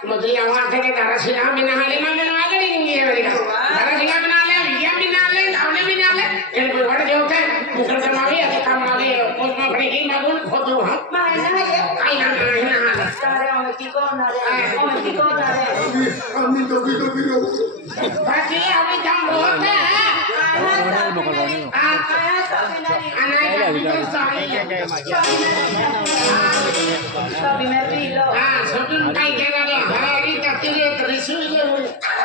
Mesti awak kena darah silam, minah lima minah agak ini. आम्ही दोघी दोघी राहू बाकी आम्ही थांबलो होते सुटून काय केलं हरारी टाकली रिसुई अरे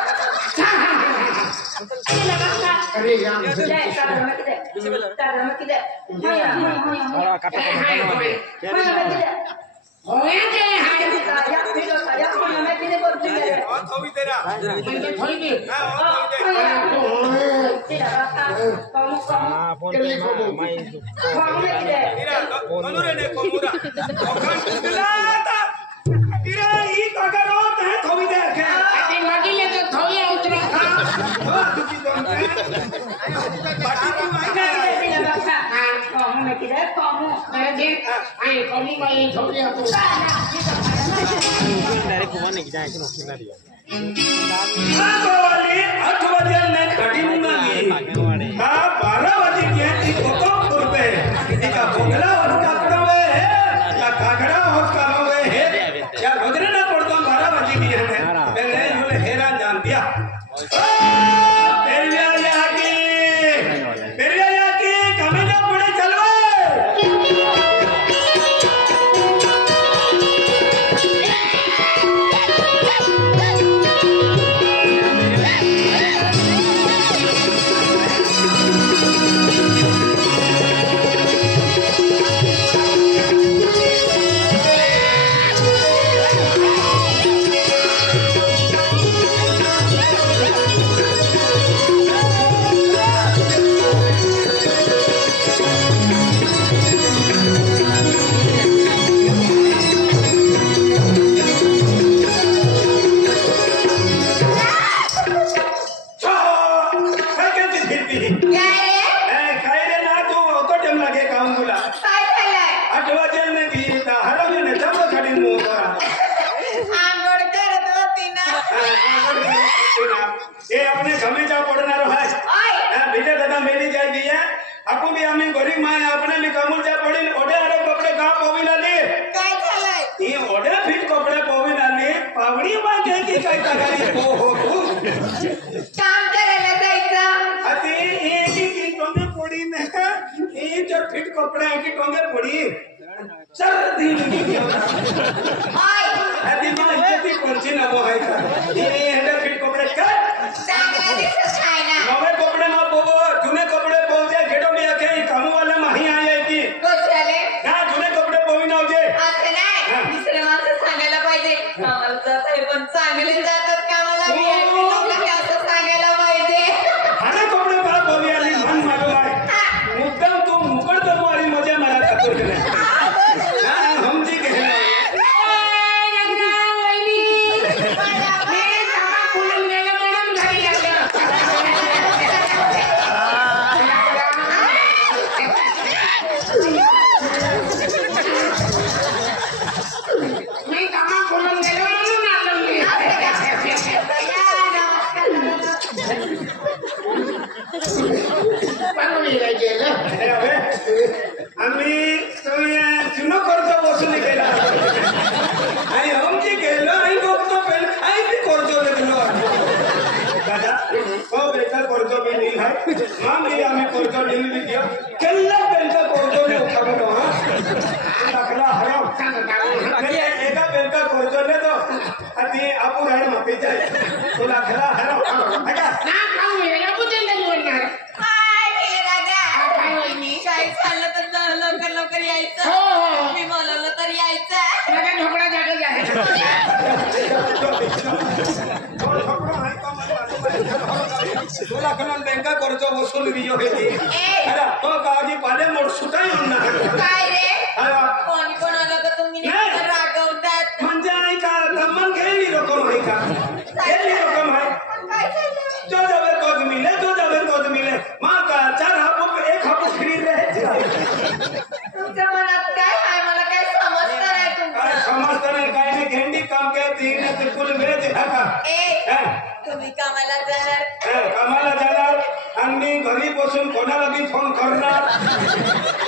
तुम्ही कामाला जाणार कामाला जाणार आणि घरी बसून कोणाला बी फोन करणार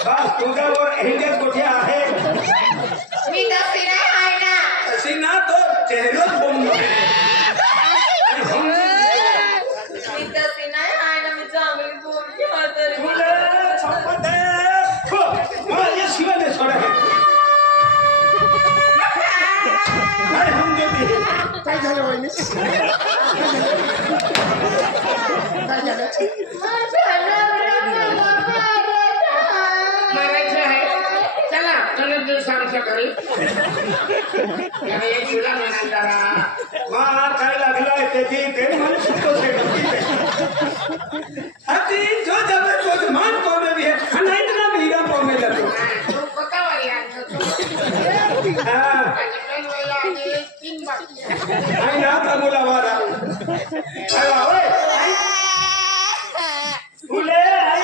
बस तुझ्यावर एंगेज कुठे आहे मी तशी नाही आहे ना तशी ना तो चेहऱ्याच बोंब मारायचं आहे चला गणेश दिवसांच्या घरी एक शिला म्हणाल जरा मा काय लागलाय त्याची ते म्हणू शकतो हाती जो जबर तो मान को में भी है खाना इतना मीरा को में लगो तू पका वाली आणतो हां आणि पेन वाला आणि 3 बाकी आई ना का मुलावारा अरे ओए फुले आई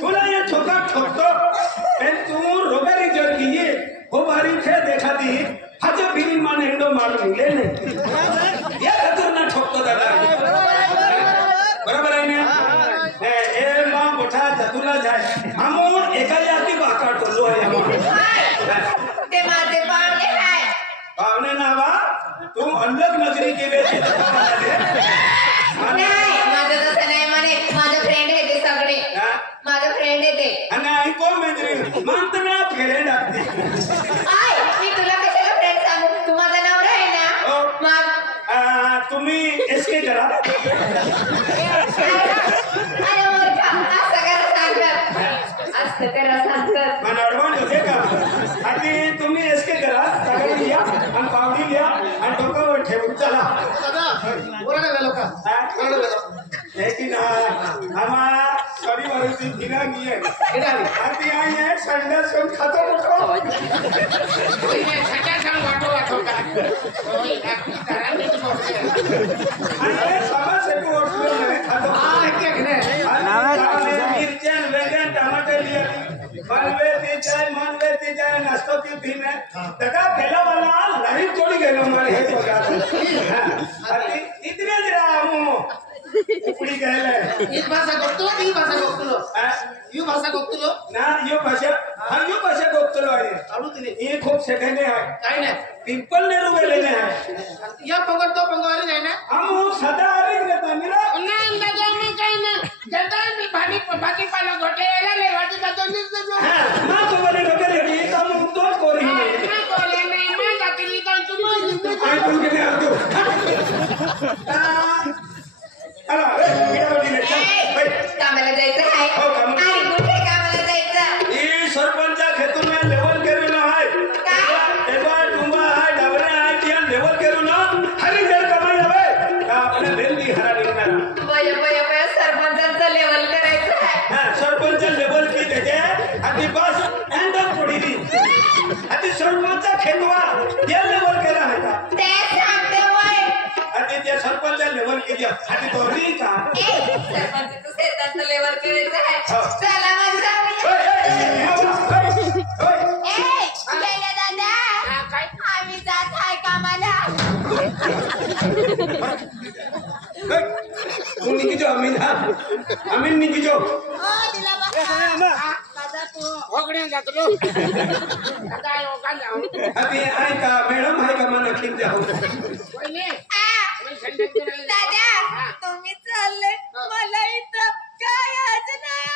फुला ये छोटा ठोकतो पण तू रोगारी जर कीये हो बारी थे देखा दी हजे फिरी मान हेंडो मालूम ले ने ये खतरनाक ठोकतो दादा बरोबर आहे ना ए मां मोठा जतुला जाय हमो एका याकी बाका टोलो आहे हमो ते माझे पाहुणे आहे पावने नावा तू अलग नजरी के वेळी नाही माझं तसं नाही म्हणे माझे फ्रेंड आहे ते सगळे माझे फ्रेंड आहे ते आणि ऐको मैत्री मानतना फेरे टाकते आय मी तुला कशाला फ्रेंड सांगू तू माझा नवरा आहे ना हो. मग तुम्ही एसके करा अरे मोरका असं करा सांगत असं करा सांगत मला अडवान्स होते का आणि तुम्ही एसके करा सगळी घ्या आणि पावडी घ्या आणि डोक्यावर ठेवून चला लेकिन आम्हा सॉरी वरती दिला नाहीये आणि आई आहे संडास सोन खातो मोठो सगळ्या सांग वाटो का होय आपली घराने मोठे आणि समाज से ओळखलो नाही खातो मिरचन वेगन टमाटर लिया मनवे ती जाय नाश्तो ती थीन तका पहिला वाला लाईन तोडी गेलो मारे हे बघा आणि इतने जरा आमो उपडी गेले ಈ ಭಾಷೆ ಗೊತ್ತು ಈ ಭಾಷೆ ಗೊತ್ತುಲು ಈ ಭಾಷೆ ಗೊತ್ತುಲು ना यो भाषा गोपतलो आहे अडुतली हे खूप सेकंडे आहे काय नाही पिंपल नेरू गेलेले आहे या पंगत तो पंगवारी जाय ना आमो सदा आले घेता मिरा नाही दादा मी काय ना दादा मी भाजी पाला घोटे यायला ले वाटी का दोन हा मा तो बने नगर हे काम तो कोरी नाही बोले नाही मी जाती तर तुम्ही आई तू के आतो अला गिडावडी ले कामाला जायचं आहे हो, कामाला. आणि कुठे कामाला जायचं ई सरपंचा खेतून में लेवल करू ना है एबा डुंबा है डबरे है किया लेवल करू ना हरी घर कमाई हवे आपने बेंदी हरा निकला बय सरपंचांचं लेवल करायचं आहे हां सरपंच लेवल की देते आधी बस एंड अप पडी दी आधी सरपंचा खेतवा ये लेवल केला है का ते सांगते वय आधी ते सरपंच लेवल की दिया आधी तो री का सरपंचाचं शेताचं लेवल करायचं आहे हो. चला मग जाऊया ए गेल्या दादा आम्ही जात आहे कामाला तू निकी जो अमीन निकी जो दिला बाबा होगडे जातलो दादा यो का जाऊ अभी आई का मैडम है का मन खिन जाओ पहिले दादा तुम्ही चालले मला इथं कायच नाही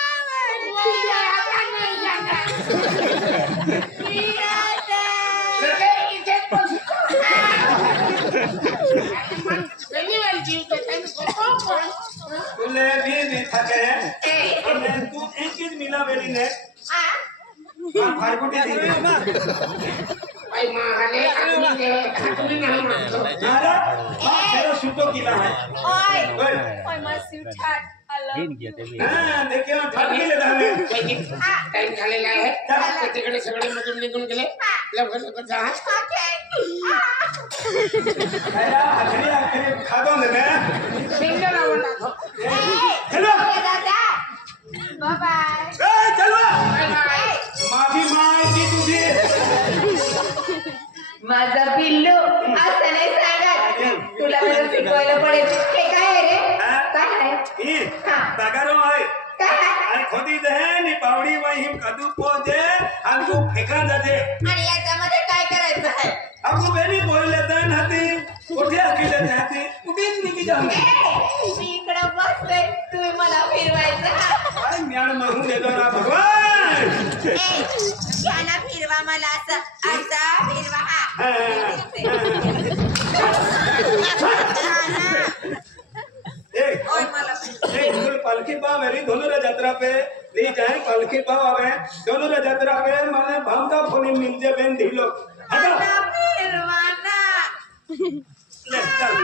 तुले भी थके और तू एक चीज मिला बेली ने फारकुटी दी भाई महाले आदमी ने आदमी नहीं मानतो नाला तेरा सुतो किला है ओय ओए ओय मस्त ठाट आलं हां देखियो ठग गेले दाने टाइम झालेला आहे तर तिकडे सगळे मधून निघून गेले लवकर लवकर जा आया आखरी खादो ने सिंगल आवडला चलो दादा बाय बाय ए चलो बाय बाय माझी माय की तुझी माझा पिल्लू असं नाही सांगत तुला मला शिकवायला पडेल हे काय आहे रे काय आहे ई बगारो है काय आहे आणि खोदी दे नि पावडी वही कदू पोजे हमको फेका दे आणि याच्यामध्ये काय करायचं आहे हमको बेनी बोले देन हती उठे अकेले जाती उठीच निकी जाऊ मी इकडं बसते तुम्ही मला फिरवायचं काय म्याड मागून देतो ना भगवान यांना फिरवा मला असं असा फिरवा ए जाए पालकी पाव आवे दोनों रे यात्रा पे माने भामता फोनी मिल जे बेन ढिलो हटा ले चल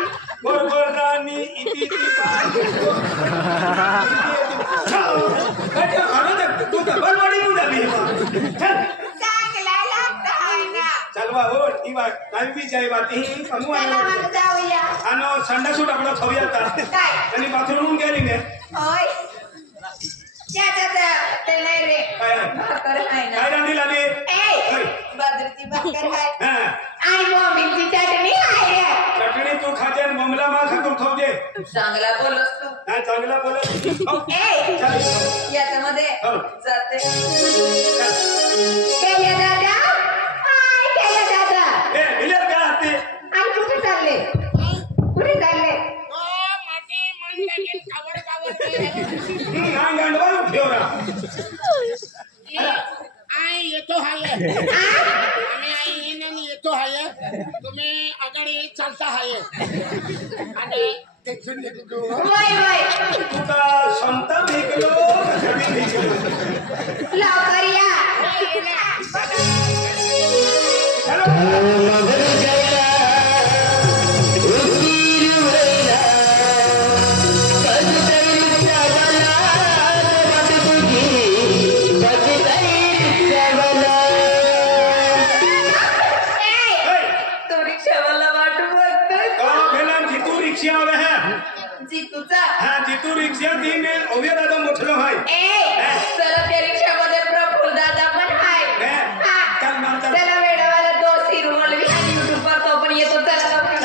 गोर रानी इति पार कटिया खाना तक तू तो बड़बड़ी मुंडा भी चल चलवा हो ई बात काय भी जाय बाती कमु आनो संडा सूट आपला खविया ता आणि बाथरूम गेली ने ओय क्या दादा ते नाही रे भाकर आहे ना काय रांदी लाली ए बाजरीची भाकर आहे हां आणि मोमीची चटणी आहे चटणी तू खाते ममला मा खातून खावजे चांगला बोलस तू हा चांगला बोल ए चल याच्यामध्ये हो जाते चल केल्या दादा हाय केल्या दादा ए मिलर का आते आणि कुठे चालले नांग गांडवा ठेवरा आई येतो हाय आम्ही आई येणे येतो हाय तुम्ही आगाडी चालता हाय आणि टेन्शन घेतो वय वय तुका संता भेटलो कधी भेटलो लवकर या चलो जीतू रिक्षा ती में ओव्या दादा मोठलो हाय चला त्या रिक्षामध्ये प्रफुल्ल दादा पण हाय चल ना चल चला वेडावाला तो सिरमल भी आणि YouTube वर तो पण येतो चला लवकर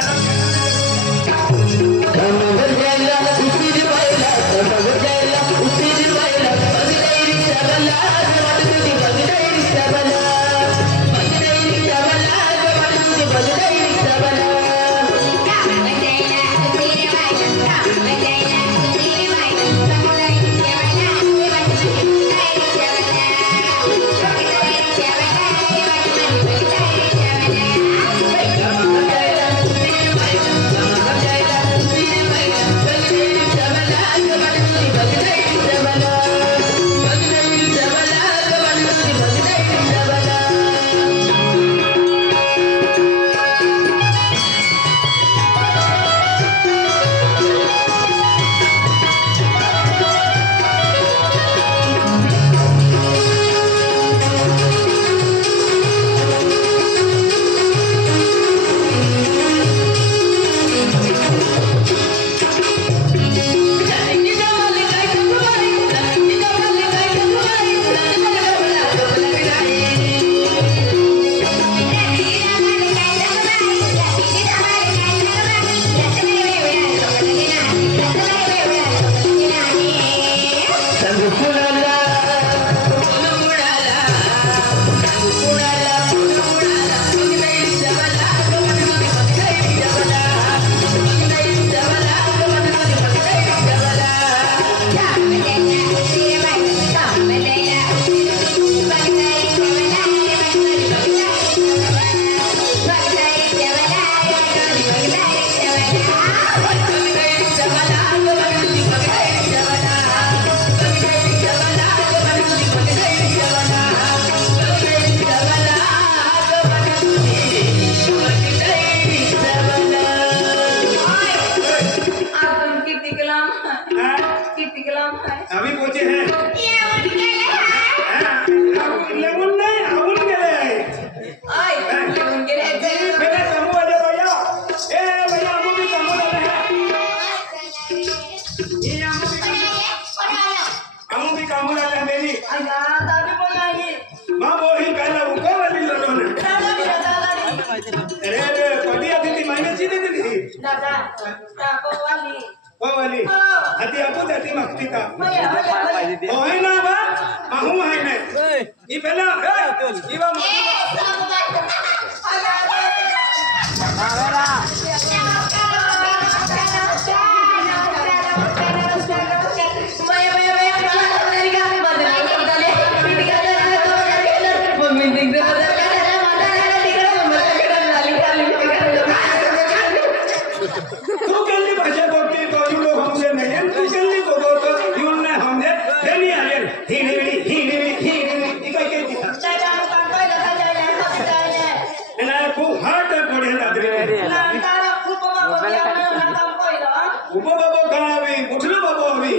अभी पहुंचे हैं लेगुन नहीं आउन गेले मेरे समूह वाले भैया ए भैया हमको भी समूह वाले हैं ये हमको भी काम वाले हैं मेरी मां बोही कहला उको वाली लड़ोने अरे पति अतिथि मायने चीनी दी दादा टाको वाली वो वाली अति आपको जाती मस्ती का ओ है ना बा माहू है ने ई पहला ई बा तू केली भाषा बोलते तो लोग हमसे नहीं तू केली को तो यून ने हमने देनी आले ही उभं बाबा कळावी कुठलं बाबा हवी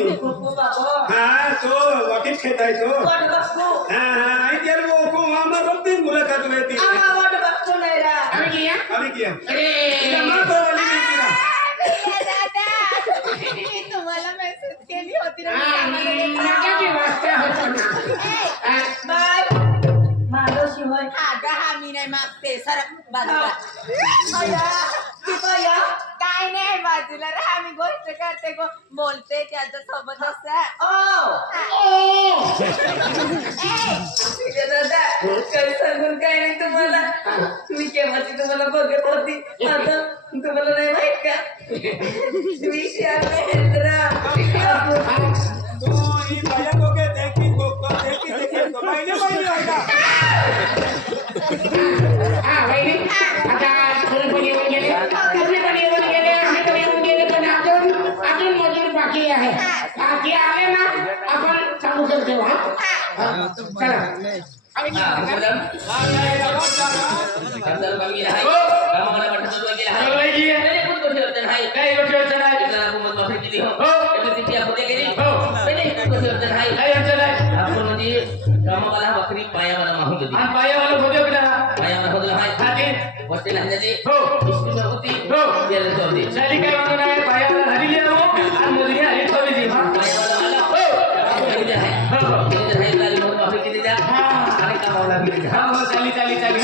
हा तो वाकीत खेळायचो हा हा इतर लोक आम्हाला बघतील मुलाखत वेळी आम्ही किया मी तुम्हाला मेसेज केली होती ना अगं हा मी नाही मागते सर बाजूला काय नाही बाजूला रे आम्ही गोष्ट करते बोलते त्याच्या सोबत असं दादा काही सांगून काय नाही तुम्हाला मी केव्हाची तुम्हाला बघत होती आता तुम्हाला नाही माहित का तुम्ही तो ही बाया लोके देखी पहिले होता हा वहिनी आता थोडे पण येऊन गेले आम्ही तर येऊन गेले पण अजून मजूर बाकी आहे बाकी आले ना आपण चालू करतो हा चला रामाला बकरी पायावाला माहून होती पायावाला होते पायावाला होतं हाय वस्ते लहानजी हो इस्कुला होती हो गेले होते साली काय म्हणतो नाही पायावाला हरिले हो आणि मुलगी हरी ठेवली ती पायावाला आला हो गेले आहे हो गेले आहे लागली म्हणून बापरे किती द्या आणि कामाला लागली चाली